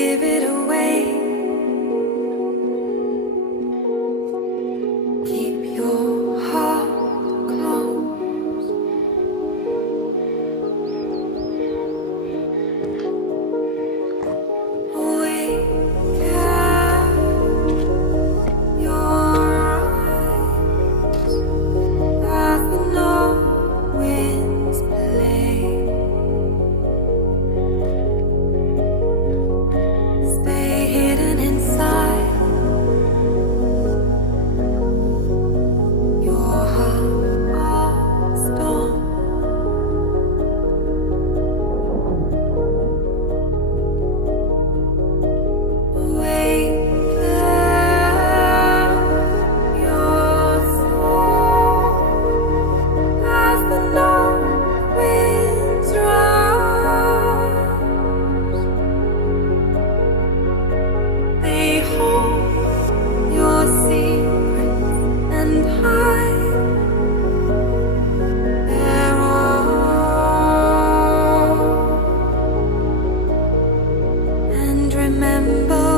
give it away. Keep your heart closed. Wake up your eyes as the north winds play. Stay hidden inside your heart of stone. Wake up your soul as the north winds rise. They hold your secrets and hide their own. And remember